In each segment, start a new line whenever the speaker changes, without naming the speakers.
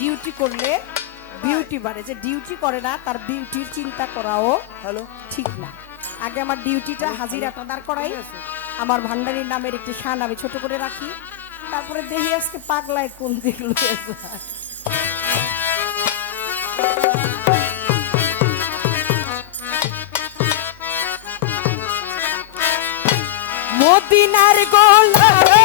Duty করলে beauty বাড়ে। যে ডিউটি করে না তার বিউটির চিন্তা করাও
হ্যালো
ঠিক না। আগে আমার ডিউটিটা হাজিরাটা দাঁড় করাই। আমার ভান্ডারির নামের একটি শান আমি ছোট করে রাখি। তারপরে দেখি আজকে পাগলায় কোন দিক লয়ে যায়। মদিনার গোলাপি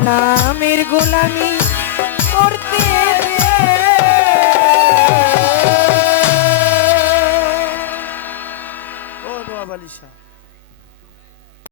নামের গোলামি